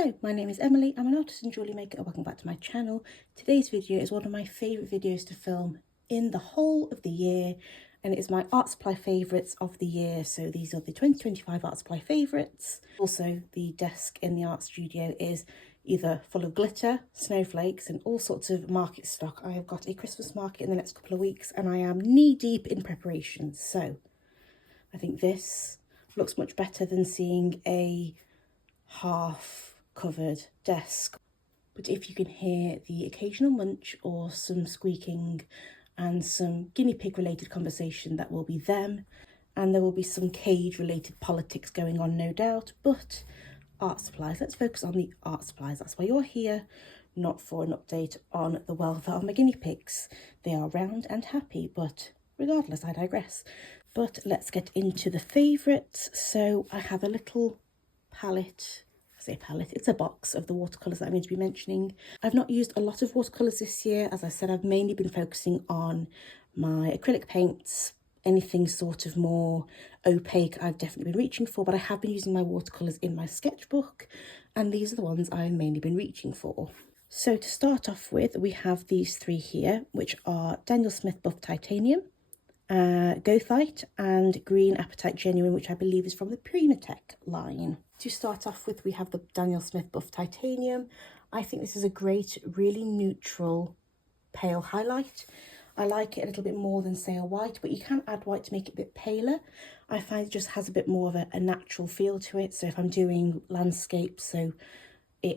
Hello, my name is Emily. I'm an artist and jewellery maker and welcome back to my channel. Today's video is one of my favourite videos to film in the whole of the year, and it is my art supply favourites of the year. So these are the 2025 art supply favourites. Also, the desk in the art studio is either full of glitter, snowflakes and all sorts of market stock. I have got a Christmas market in the next couple of weeks and I am knee deep in preparation. So I think this looks much better than seeing a half covered desk. But if you can hear the occasional munch or some squeaking and some guinea pig related conversation, that will be them, and there will be some cage related politics going on, no doubt. But art supplies, let's focus on the art supplies. That's why you're here, not for an update on the welfare of my guinea pigs. They are round and happy, but regardless, I digress. But let's get into the favourites. So I have a little palette. I say palette, it's a box of the watercolours that I'm going to be mentioning. I've not used a lot of watercolours this year. As I said, I've mainly been focusing on my acrylic paints. Anything sort of more opaque I've definitely been reaching for, but I have been using my watercolours in my sketchbook, and these are the ones I've mainly been reaching for. So to start off with, we have these three here, which are Daniel Smith Buff Titanium, Goathite and Green Apatite Genuine, which I believe is from the Primatech line. To start off with, we have the Daniel Smith Buff Titanium. I think this is a great, really neutral, pale highlight. I like it a little bit more than, say, a white, but you can add white to make it a bit paler. I find it just has a bit more of a natural feel to it. So if I'm doing landscape, so it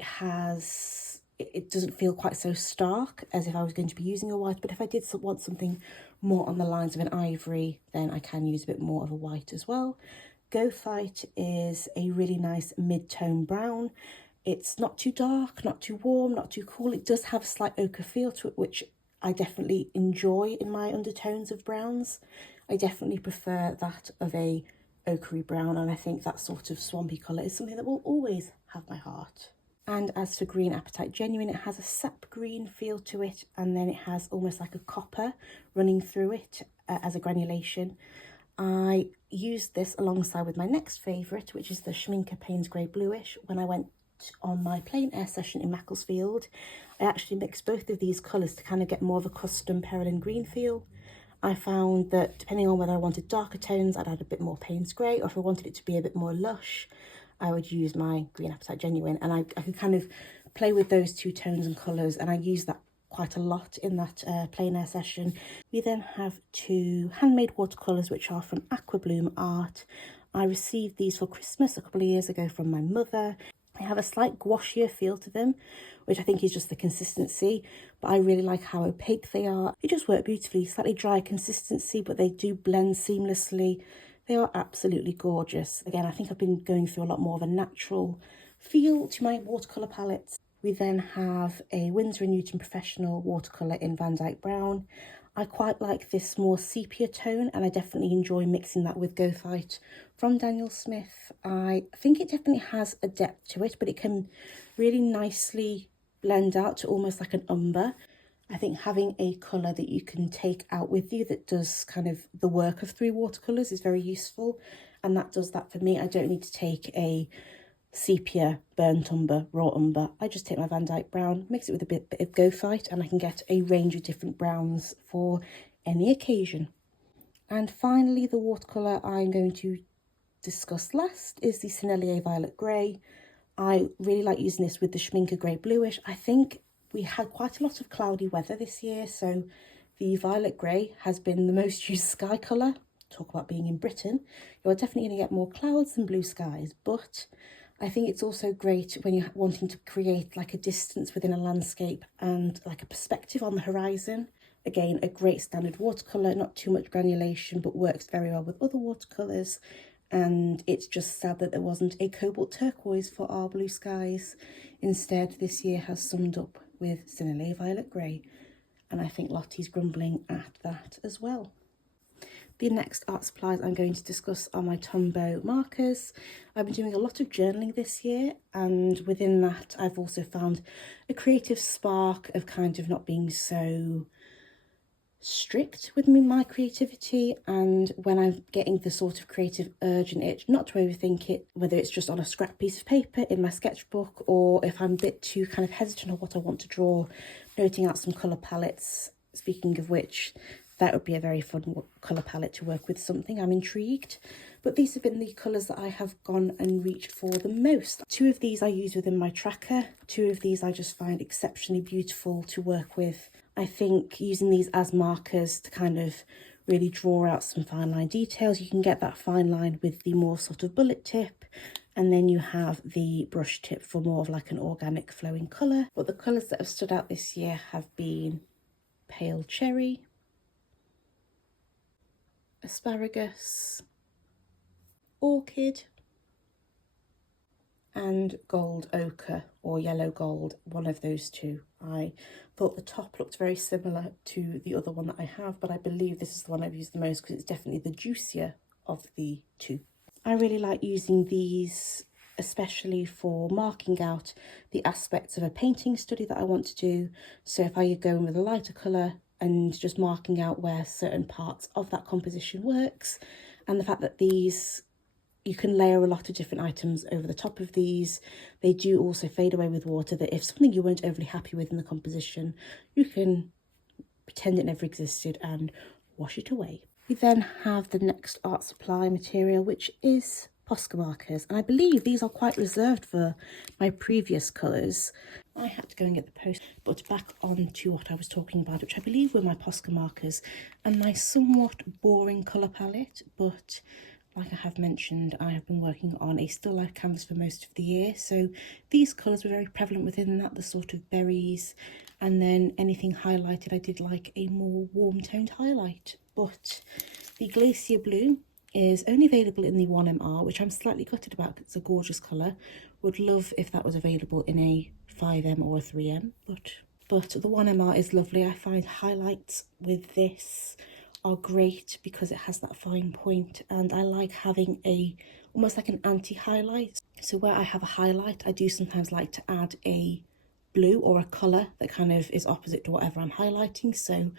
doesn't feel quite so stark as if I was going to be using a white. But if I did want something more on the lines of an ivory, then I can use a bit more of a white as well. Goathite is a really nice mid-tone brown. It's not too dark, not too warm, not too cool. It does have a slight ochre feel to it, which I definitely enjoy in my undertones of browns. I definitely prefer that of a ochre brown, and I think that sort of swampy colour is something that will always have my heart. And as for Green Apatite Genuine, it has a sap green feel to it, and then it has almost like a copper running through it as a granulation. I used this alongside with my next favourite, which is the Schmincke Payne's Grey Bluish. When I went on my plein air session in Macclesfield, I actually mixed both of these colours to kind of get more of a custom Perylin green feel. I found that depending on whether I wanted darker tones, I'd add a bit more Payne's Grey, or if I wanted it to be a bit more lush, I would use my Green Apatite Genuine, and I could kind of play with those two tones and colours, and I use that quite a lot in that plein air session. We then have two handmade watercolours, which are from Aqua Bloom Art. I received these for Christmas a couple of years ago from my mother. They have a slight gouache feel to them, which I think is just the consistency, but I really like how opaque they are. They just work beautifully, slightly dry consistency, but they do blend seamlessly. They are absolutely gorgeous. Again, I think I've been going through a lot more of a natural feel to my watercolour palettes. We then have a Winsor & Newton Professional watercolour in Van Dyke Brown. I quite like this more sepia tone, and I definitely enjoy mixing that with Goathite from Daniel Smith. I think it definitely has a depth to it, but it can really nicely blend out to almost like an umber. I think having a colour that you can take out with you that does kind of the work of three watercolours is very useful, and that does that for me. I don't need to take a sepia, burnt umber, raw umber. I just take my Van Dyke Brown, mix it with a bit of Goathite, and I can get a range of different browns for any occasion. And finally, the watercolour I'm going to discuss last is the Sennelier Violet Grey. I really like using this with the Schmincke Grey Bluish. I think we had quite a lot of cloudy weather this year, so the Violet Grey has been the most used sky colour. Talk about being in Britain. You're definitely going to get more clouds than blue skies, but I think it's also great when you're wanting to create like a distance within a landscape and like a perspective on the horizon. Again, a great standard watercolour, not too much granulation, but works very well with other watercolours. And it's just sad that there wasn't a cobalt turquoise for our blue skies. Instead, this year has summed up with Sennelier Violet Grey, and I think Lottie's grumbling at that as well. The next art supplies I'm going to discuss are my Tombow markers. I've been doing a lot of journaling this year, and within that I've also found a creative spark of kind of not being so strict with me, my creativity, and when I'm getting the sort of creative urge and itch, not to overthink it, whether it's just on a scrap piece of paper in my sketchbook, or if I'm a bit too kind of hesitant on what I want to draw, noting out some colour palettes. Speaking of which, that would be a very fun colour palette to work with something. I'm intrigued. But these have been the colours that I have gone and reached for the most. 2 of these I use within my tracker. 2 of these I just find exceptionally beautiful to work with. I think using these as markers to kind of really draw out some fine line details. You can get that fine line with the more sort of bullet tip. And then you have the brush tip for more of like an organic flowing colour. But the colours that have stood out this year have been pale cherry, asparagus, orchid, and gold ochre or yellow gold, one of those 2. I thought the top looked very similar to the other one that I have, but I believe this is the one I've used the most because it's definitely the juicier of the 2. I really like using these, especially for marking out the aspects of a painting study that I want to do. So if I go in with a lighter colour and just marking out where certain parts of that composition works, and the fact that these, you can layer a lot of different items over the top of these. They do also fade away with water, that if something you weren't overly happy with in the composition, you can pretend it never existed and wash it away. We then have the next art supply material, which is Posca markers, and I believe these are quite reserved for my previous colours. I had to go and get the post, but back on to what I was talking about, which I believe were my Posca markers and my somewhat boring colour palette, but like I have mentioned, I have been working on a still life canvas for most of the year, so these colours were very prevalent within that, the sort of berries, and then anything highlighted, I did like a more warm toned highlight. But the Glacier Blue is only available in the 1MR, which I'm slightly gutted about because it's a gorgeous colour. Would love if that was available in a 5M or a 3M, but the 1MR is lovely. I find highlights with this are great because it has that fine point, and I like having a almost like an anti-highlight. So where I have a highlight, I do sometimes like to add a blue or a colour that kind of is opposite to whatever I'm highlighting. So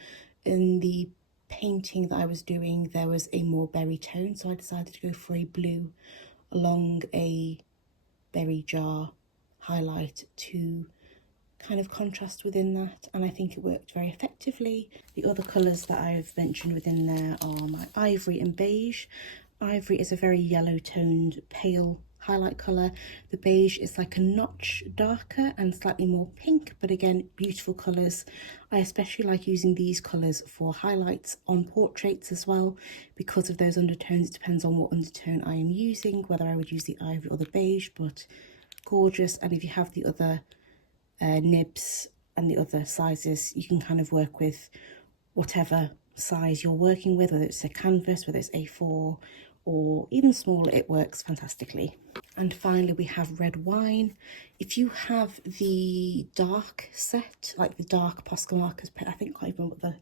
in the painting that I was doing, there was a more berry tone, so I decided to go for a blue along a berry jar highlight to kind of contrast within that, and I think it worked very effectively. The other colours that I've mentioned within there are my ivory and beige. Ivory is a very yellow toned pale highlight colour. The beige is like a notch darker and slightly more pink, but again, beautiful colours. I especially like using these colours for highlights on portraits as well because of those undertones. It depends on what undertone I am using, whether I would use the ivory or the beige, but gorgeous. And if you have the other nibs and the other sizes, you can kind of work with whatever size you're working with, whether it's a canvas, whether it's A4 or even smaller, it works fantastically. And finally we have red wine. If you have the dark set, like the dark Posca markers, I think, can't even remember what I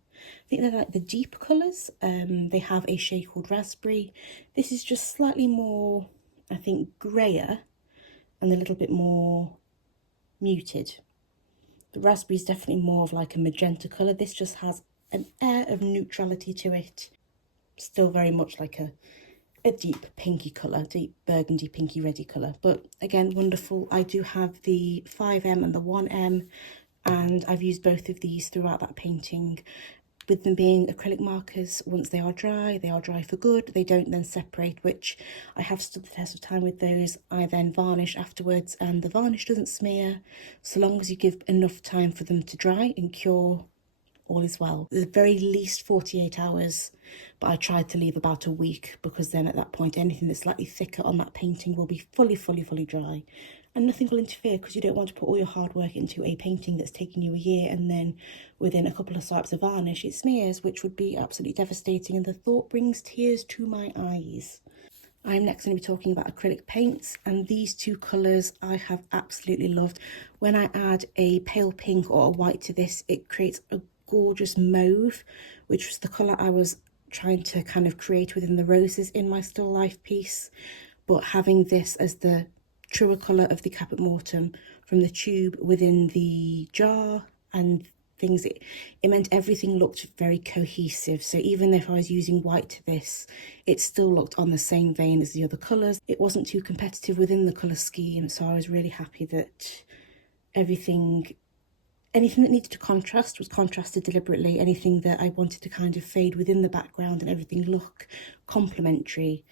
think they're like the deep colours. They have a shade called raspberry. This is just slightly more, I think, grayer and a little bit more muted. The raspberry is definitely more of like a magenta colour. This just has an air of neutrality to it. Still very much like a deep pinky colour, deep burgundy, pinky reddy colour. But again, wonderful. I do have the 5M and the 1M, and I've used both of these throughout that painting. With them being acrylic markers, once they are dry for good. They don't then separate, which I have stood the test of time with those. I then varnish afterwards and the varnish doesn't smear. So long as you give enough time for them to dry and cure, all is well. The very least 48 hours, but I tried to leave about a week because then at that point anything that's slightly thicker on that painting will be fully dry. And nothing will interfere because you don't want to put all your hard work into a painting that's taken you a year and then within a couple of swipes of varnish it smears, which would be absolutely devastating, and the thought brings tears to my eyes. I'm next going to be talking about acrylic paints, and these 2 colours I have absolutely loved. When I add a pale pink or a white to this, it creates a gorgeous mauve, which was the colour I was trying to kind of create within the roses in my still life piece. But having this as the truer colour of the Caput Mortuum from the tube within the jar, and things. It meant everything looked very cohesive. So even if I was using white to this, it still looked on the same vein as the other colours. It wasn't too competitive within the colour scheme, so I was really happy that anything that needed to contrast was contrasted deliberately. Anything that I wanted to kind of fade within the background and everything look complementary,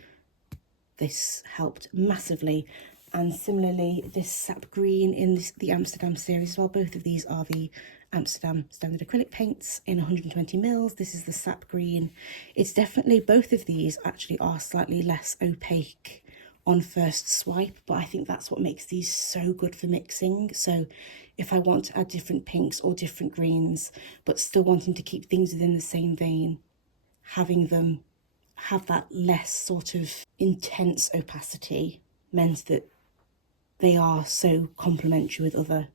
this helped massively. And similarly, this sap green in the Amsterdam series as well. Both of these are the Amsterdam standard acrylic paints in 120 mils. This is the sap green. It's definitely, both of these actually are slightly less opaque on first swipe, but I think that's what makes these so good for mixing. So if I want to add different pinks or different greens, but still wanting to keep things within the same vein, having them have that less sort of intense opacity meant that they are so complementary with other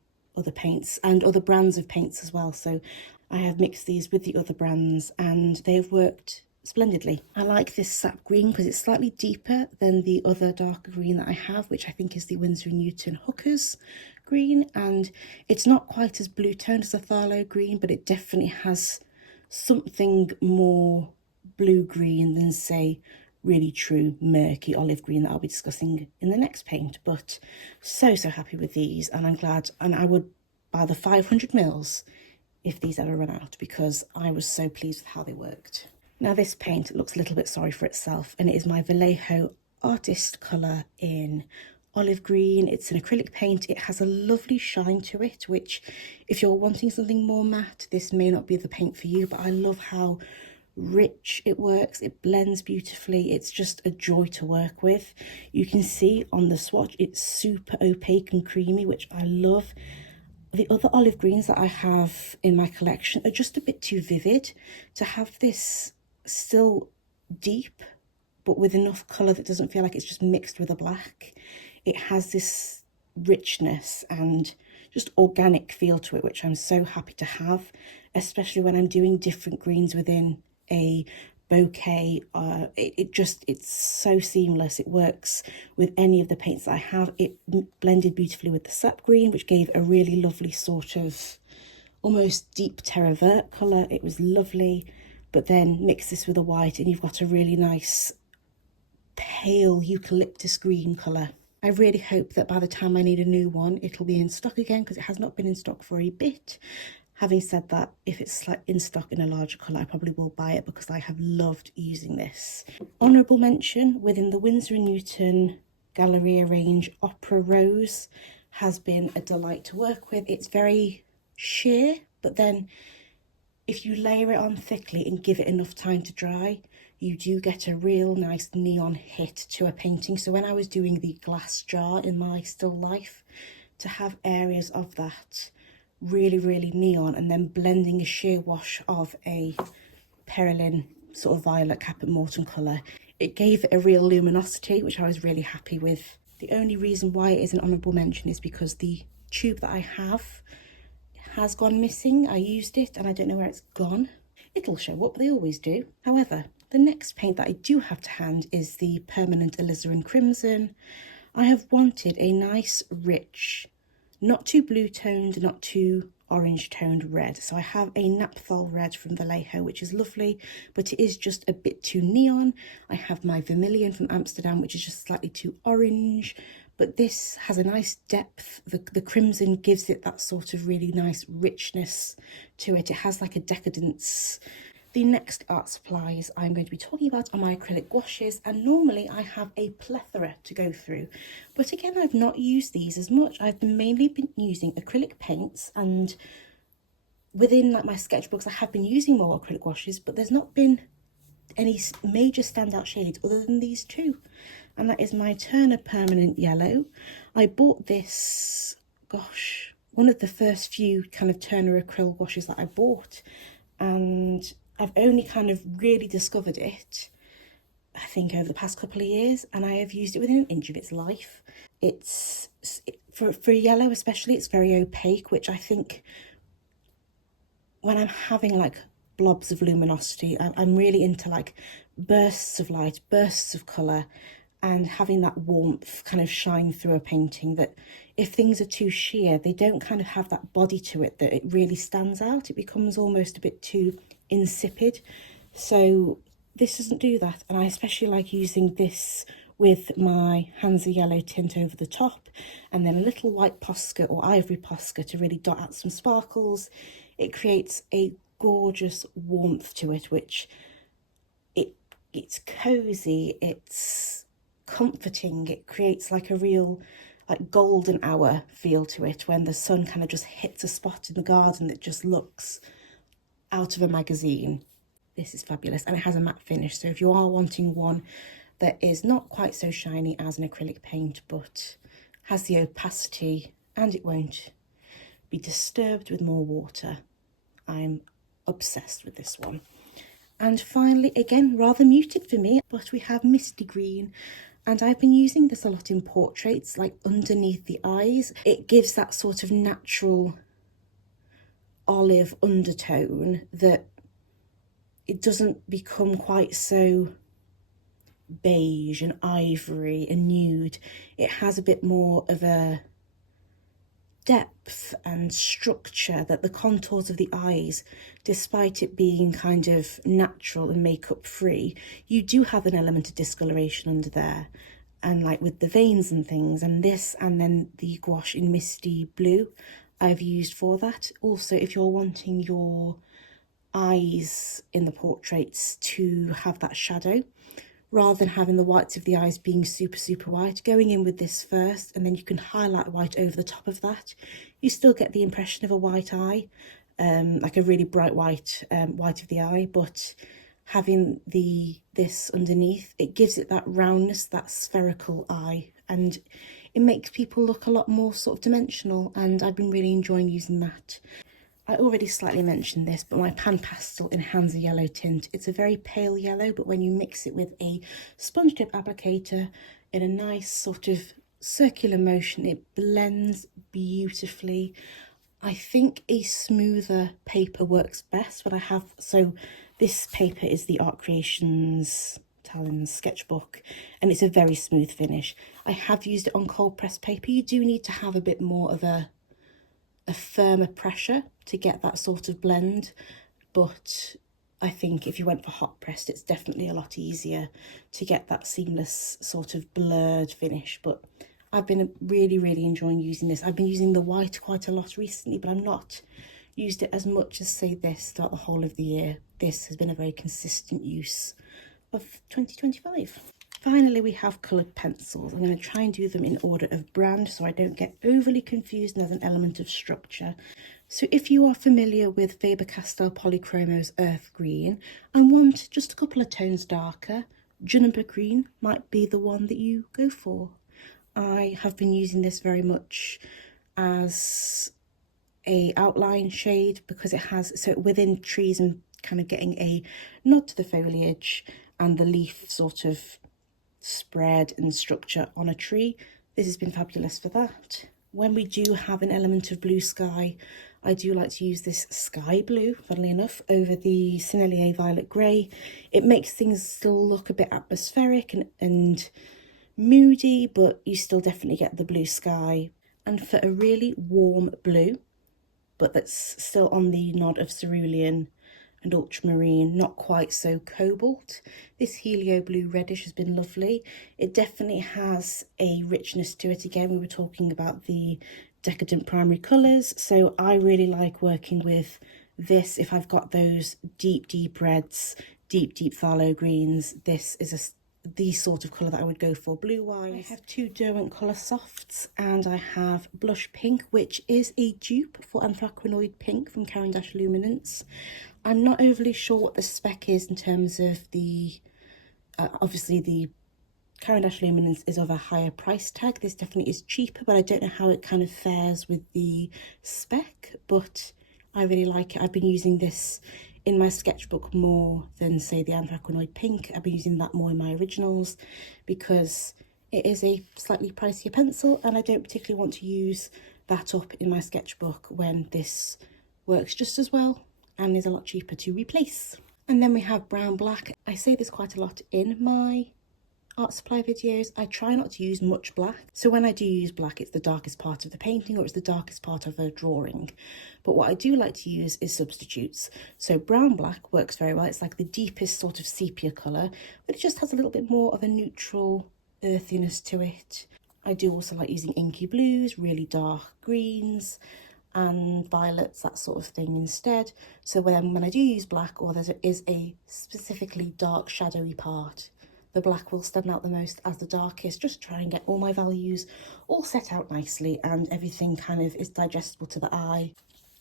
paints and other brands of paints as well. So I have mixed these with the other brands and they've worked splendidly. I like this sap green because it's slightly deeper than the other darker green that I have, which I think is the Winsor & Newton Hookers green, and it's not quite as blue toned as the Tharlo green, but it definitely has something more blue green than, say, really true murky olive green that I'll be discussing in the next paint. But so happy with these, and I'm glad, and I would buy the 500 mils if these ever run out, because I was so pleased with how they worked. Now this paint looks a little bit sorry for itself, and it is my Vallejo Artist colour in olive green. It's an acrylic paint. It has a lovely shine to it, which if you're wanting something more matte, this may not be the paint for you, but I love how rich it works. It blends beautifully. It's just a joy to work with. You can see on the swatch it's super opaque and creamy, which I love. The other olive greens that I have in my collection are just a bit too vivid. To have this still deep but with enough colour that doesn't feel like it's just mixed with a black, it has this richness and just organic feel to it, which I'm so happy to have, especially when I'm doing different greens within a bouquet. It's so seamless. It works with any of the paints that I have. It blended beautifully with the sap green, which gave a really lovely sort of almost deep terre verte colour. It was lovely, but then mix this with a white and you've got a really nice pale eucalyptus green colour. I really hope that by the time I need a new one, it'll be in stock again, because it has not been in stock for a bit. Having said that, if it's in stock in a larger colour, I probably will buy it because I have loved using this. Honourable mention within the Winsor & Newton Galleria range, Opera Rose has been a delight to work with. It's very sheer, but then if you layer it on thickly and give it enough time to dry, you do get a real nice neon hit to a painting. So when I was doing the glass jar in my still life, to have areas of that really neon and then blending a sheer wash of a Perylin sort of violet Caput Morton colour, it gave it a real luminosity, which I was really happy with. The only reason why it is an honourable mention is because the tube that I have has gone missing. I used it and I don't know where it's gone. It'll show up, they always do. However, the next paint that I do have to hand is the Permanent Alizarin Crimson. I have wanted a nice, rich, not too blue toned, not too orange toned red. So I have a Naphthol red from Vallejo, which is lovely, but it is just a bit too neon. I have my Vermilion from Amsterdam, which is just slightly too orange, but this has a nice depth. The crimson gives it that sort of really nice richness to it. It has like a decadence. The next art supplies I'm going to be talking about are my acrylic gouaches, and normally I have a plethora to go through, but again I've not used these as much. I've mainly been using acrylic paints, and within like my sketchbooks I have been using more acrylic gouaches, but there's not been any major standout shades other than these two, and that is my Turner Permanent Yellow. I bought this, gosh, one of the first few kind of Turner acrylic gouaches that I bought, and I've only kind of really discovered it, I think, over the past couple of years, and I have used it within an inch of its life. It's, for yellow especially, it's very opaque, which I think when I'm having like blobs of luminosity, I'm really into like bursts of light, bursts of colour, and having that warmth kind of shine through a painting that if things are too sheer, they don't kind of have that body to it that it really stands out. It becomes almost a bit too insipid. So this doesn't do that, and I especially like using this with my Hansa yellow tint over the top, and then a little white Posca or ivory Posca to really dot out some sparkles. It creates a gorgeous warmth to it, which it's cozy, it's comforting. It creates like a real like golden hour feel to it when the sun kind of just hits a spot in the garden that just looks out of a magazine. This is fabulous, and it has a matte finish, so if you are wanting one that is not quite so shiny as an acrylic paint but has the opacity and it won't be disturbed with more water, I'm obsessed with this one. And finally, again, rather muted for me, but we have Misty Green, and I've been using this a lot in portraits, like underneath the eyes. It gives that sort of natural olive undertone that it doesn't become quite so beige and ivory and nude. It has a bit more of a depth and structure that the contours of the eyes, despite it being kind of natural and makeup free, you do have an element of discoloration under there, and like with the veins and things. And this, and then the gouache in Misty Blue I've used for that. Also, if you're wanting your eyes in the portraits to have that shadow, rather than having the whites of the eyes being super white, going in with this first, and then you can highlight white over the top of that. You still get the impression of a white eye, like a really bright white white of the eye, but having this underneath, it gives it that roundness, that spherical eye, and it makes people look a lot more sort of dimensional, and I've been really enjoying using that. I already slightly mentioned this, but my Pan Pastel in Hansa yellow tint, it's a very pale yellow, but when you mix it with a sponge tip applicator in a nice sort of circular motion, it blends beautifully. I think a smoother paper works best, but so this paper is the Art Creations Talon's sketchbook, and it's a very smooth finish. I have used it on cold pressed paper. You do need to have a bit more of a firmer pressure to get that sort of blend, but I think if you went for hot pressed, it's definitely a lot easier to get that seamless sort of blurred finish. But I've been really enjoying using this. I've been using the white quite a lot recently, but I'm not used it as much as say this throughout the whole of the year. This has been a very consistent use of 2025. Finally, we have coloured pencils. I'm going to try and do them in order of brand so I don't get overly confused and there's an element of structure. So if you are familiar with Faber-Castell Polychromos Earth Green and want just a couple of tones darker, Juniper Green might be the one that you go for. I have been using this very much as a outline shade because it has, so within trees and kind of getting a nod to the foliage and the leaf sort of spread and structure on a tree. This has been fabulous for that. When we do have an element of blue sky, I do like to use this sky blue, funnily enough, over the Sennelier Violet Grey. It makes things still look a bit atmospheric and moody, but you still definitely get the blue sky. And for a really warm blue, but that's still on the nod of cerulean and ultramarine, not quite so cobalt, this Helio Blue Reddish has been lovely. It definitely has a richness to it. Again, we were talking about the decadent primary colours, so I really like working with this if I've got those deep reds, deep phthalo greens. This is the sort of colour that I would go for blue-wise. I have two Derwent Coloursofts, and I have Blush Pink, which is a dupe for Anthraquinoid Pink from Caran d'Ache Luminance. I'm not overly sure what the spec is in terms of the, obviously the Caran d'Ache Luminance is of a higher price tag. This definitely is cheaper, but I don't know how it kind of fares with the spec, but I really like it. I've been using this in my sketchbook more than say the Anthraquinoid Pink. I've been using that more in my originals because it is a slightly pricier pencil and I don't particularly want to use that up in my sketchbook when this works just as well and is a lot cheaper to replace. And then we have Brown Black. I say this quite a lot in my art supply videos, I try not to use much black. So when I do use black, it's the darkest part of the painting or it's the darkest part of a drawing. But what I do like to use is substitutes. So brown black works very well. It's like the deepest sort of sepia colour, but it just has a little bit more of a neutral earthiness to it. I do also like using inky blues, really dark greens, and violets, that sort of thing instead. So when I do use black, or there is a specifically dark shadowy part, the black will stand out the most as the darkest. Just try and get all my values all set out nicely and everything kind of is digestible to the eye.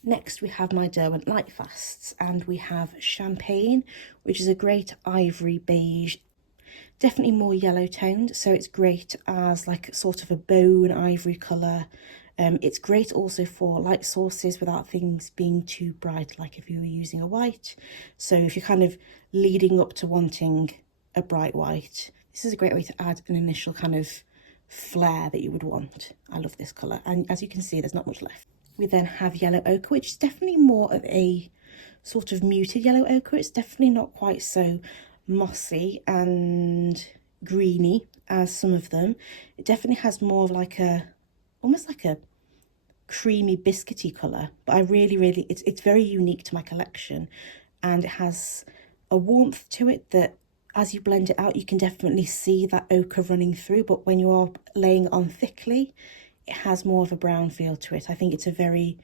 Next we have my Derwent Lightfasts, and we have Champagne, which is a great ivory beige, definitely more yellow toned, so it's great as like sort of a bone ivory colour. It's great also for light sources without things being too bright, like if you were using a white. So if you're kind of leading up to wanting a bright white, this is a great way to add an initial kind of flare that you would want. I love this colour, and as you can see there's not much left. We then have Yellow Ochre, which is definitely more of a sort of muted yellow ochre. It's definitely not quite so mossy and greeny as some of them. It definitely has more of like a, almost like a creamy biscuity colour, but I really, it's very unique to my collection, and it has a warmth to it that as you blend it out you can definitely see that ochre running through, but when you are laying it on thickly it has more of a brown feel to it. I think it's a very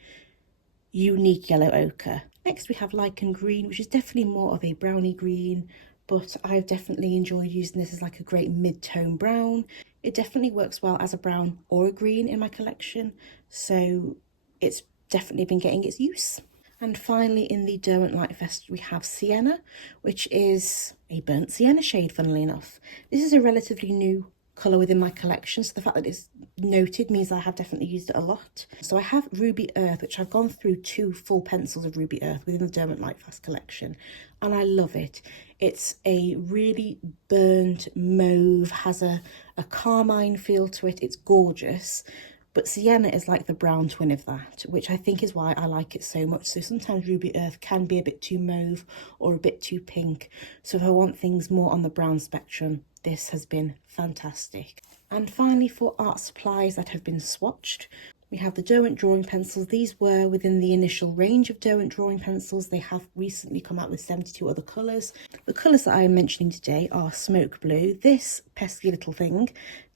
unique yellow ochre. Next we have Lichen Green, which is definitely more of a browny green, but I've definitely enjoyed using this as like a great mid-tone brown. It definitely works well as a brown or a green in my collection, so it's definitely been getting its use. And finally in the Derwent Lightfast we have Sienna, which is a burnt sienna shade, funnily enough. This is a relatively new colour within my collection, so the fact that it's noted means I have definitely used it a lot. So I have Ruby Earth, which I've gone through 2 full pencils of Ruby Earth within the Derwent Lightfast collection, and I love it. It's a really burnt mauve, has a carmine feel to it. It's gorgeous, but Sienna is like the brown twin of that, which I think is why I like it so much. So sometimes Ruby Earth can be a bit too mauve or a bit too pink, so if I want things more on the brown spectrum, this has been fantastic. And finally, for art supplies that have been swatched, we have the Derwent drawing pencils. These were within the initial range of Derwent drawing pencils. They have recently come out with 72 other colours. The colours that I am mentioning today are smoke blue. This pesky little thing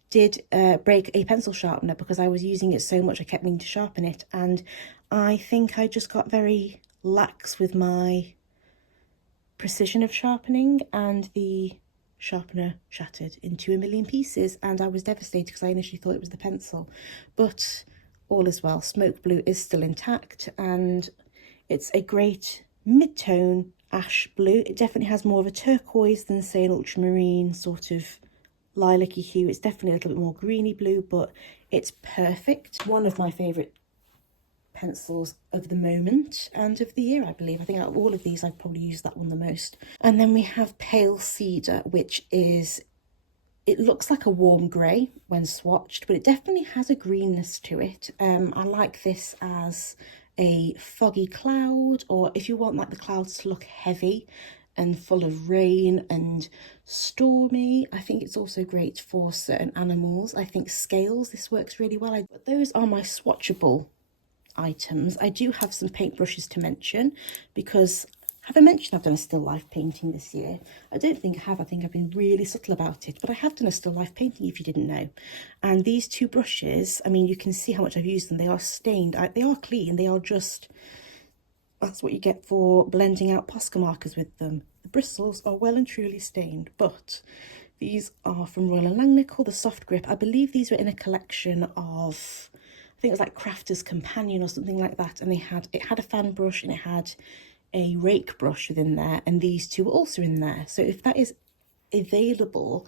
did break a pencil sharpener because I was using it so much I kept meaning to sharpen it, and I think I just got very lax with my precision of sharpening, and the sharpener shattered into a million pieces, and I was devastated because I initially thought it was the pencil. But all is well. Smoke blue is still intact, and it's a great mid-tone ash blue. It definitely has more of a turquoise than say an ultramarine sort of lilac-y hue. It's definitely a little bit more greeny blue, but it's perfect. One of my favourite pencils of the moment and of the year, I believe. I think out of all of these I've probably used that one the most. And then we have Pale Cedar, which is, it looks like a warm grey when swatched, but it definitely has a greenness to it. I like this as a foggy cloud, or if you want like the clouds to look heavy and full of rain and stormy. I think it's also great for certain animals. I think scales, this works really well. But those are my swatchable items. I do have some paintbrushes to mention, because have I mentioned I've done a still life painting this year? I don't think I have. I think I've been really subtle about it, but I have done a still life painting, if you didn't know. And these 2 brushes, I mean, you can see how much I've used them. They are stained. They are clean. They are just, that's what you get for blending out Posca markers with them. The bristles are well and truly stained, but these are from Royal & Langnickel, the soft grip. I believe these were in a collection of, I think it was like Crafter's Companion or something like that, and it had a fan brush and it had a rake brush within there, and these 2 were also in there. So if that is available,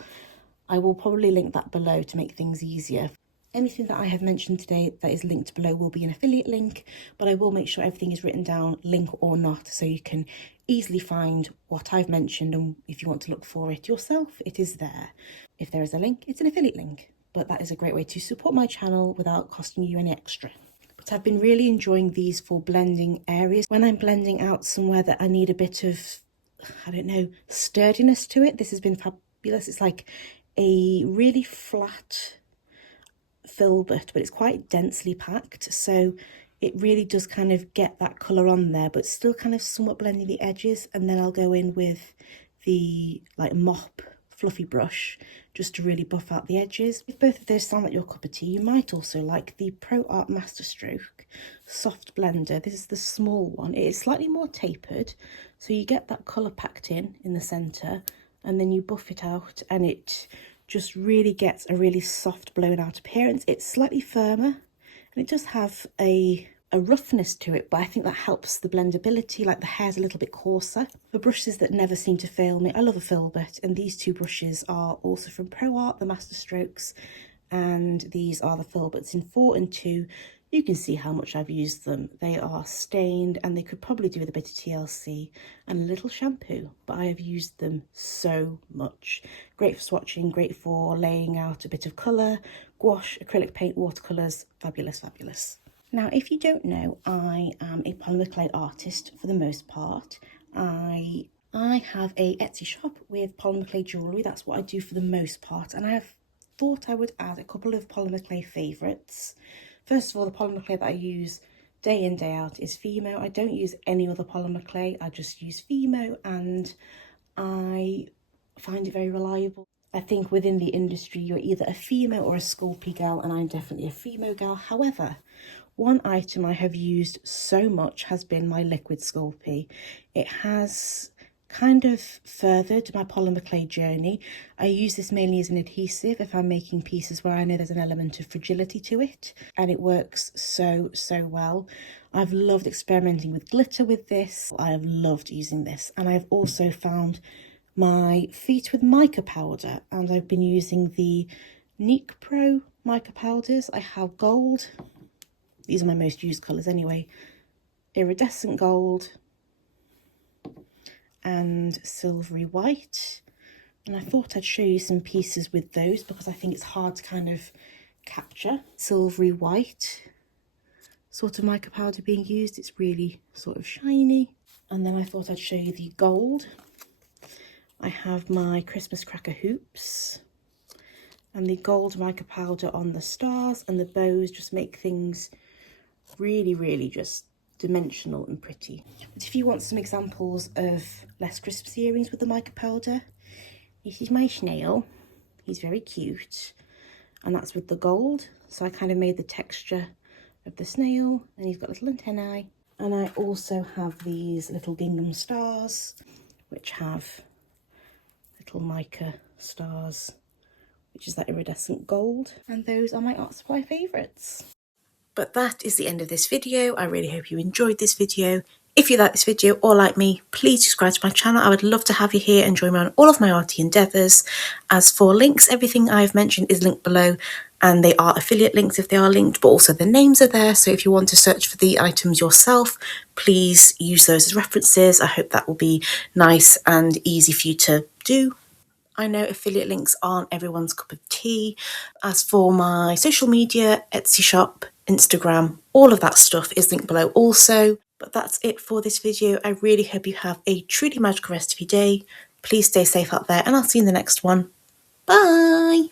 I will probably link that below to make things easier. Anything that I have mentioned today that is linked below will be an affiliate link, but I will make sure everything is written down, link or not, so you can easily find what I've mentioned, and if you want to look for it yourself, it is there. If there is a link, it's an affiliate link, but that is a great way to support my channel without costing you any extra. But I've been really enjoying these for blending areas. When I'm blending out somewhere that I need a bit of, I don't know, sturdiness to it, this has been fabulous. It's like a really flat filbert, but it's quite densely packed, so it really does kind of get that colour on there, but still kind of somewhat blending the edges. And then I'll go in with the like mop fluffy brush just to really buff out the edges. If both of those sound like your cup of tea, you might also like the Pro Art Masterstroke soft blender. This is the small one. It is slightly more tapered, so you get that colour packed in the centre, and then you buff it out, and it just really gets a really soft blown out appearance. It's slightly firmer, and it does have a roughness to it, but I think that helps the blendability. Like the hair's a little bit coarser. For brushes that never seem to fail me, I love a Filbert, and these two brushes are also from Pro Art, the Masterstrokes, and these are the Filberts in 4 and 2. You can see how much I've used them. They are stained, and they could probably do with a bit of TLC and a little shampoo, but I have used them so much. Great for swatching, great for laying out a bit of colour. Gouache, acrylic paint, watercolours, fabulous, fabulous. Now, if you don't know, I am a polymer clay artist for the most part. I have a Etsy shop with polymer clay jewellery. That's what I do for the most part, and I have thought I would add a couple of polymer clay favourites. First of all, the polymer clay that I use day in, day out is Fimo. I don't use any other polymer clay. I just use Fimo, and I find it very reliable. I think within the industry, you're either a Fimo or a Sculpey gal, and I'm definitely a Fimo gal. However, one item I have used so much has been my liquid Sculpey. It has kind of furthered my polymer clay journey. I use this mainly as an adhesive if I'm making pieces where I know there's an element of fragility to it, and it works so well. I've loved experimenting with glitter with this. I have loved using this, and I've also found my feet with mica powder, and I've been using the Neek Pro mica powders. I have gold. These are my most used colours anyway. Iridescent gold and silvery white. And I thought I'd show you some pieces with those because I think it's hard to kind of capture. Silvery white sort of mica powder being used. It's really sort of shiny. And then I thought I'd show you the gold. I have my Christmas cracker hoops, and the gold mica powder on the stars and the bows just make things really just dimensional and pretty. But if you want some examples of less crisp earrings with the mica powder, this is my snail. He's very cute, and that's with the gold. So I kind of made the texture of the snail, and he's got little antennae. And I also have these little gingham stars, which have little mica stars, which is that iridescent gold. And those are my art supply favourites. But that is the end of this video. I really hope you enjoyed this video. If you like this video or like me, please subscribe to my channel. I would love to have you here and join me on all of my arty endeavours. As for links, everything I've mentioned is linked below, and they are affiliate links if they are linked, but also the names are there. So if you want to search for the items yourself, please use those as references. I hope that will be nice and easy for you to do. I know affiliate links aren't everyone's cup of tea. As for my social media, Etsy shop, Instagram, all of that stuff is linked below also. But that's it for this video. I really hope you have a truly magical rest of your day. Please stay safe out there, and I'll see you in the next one. Bye!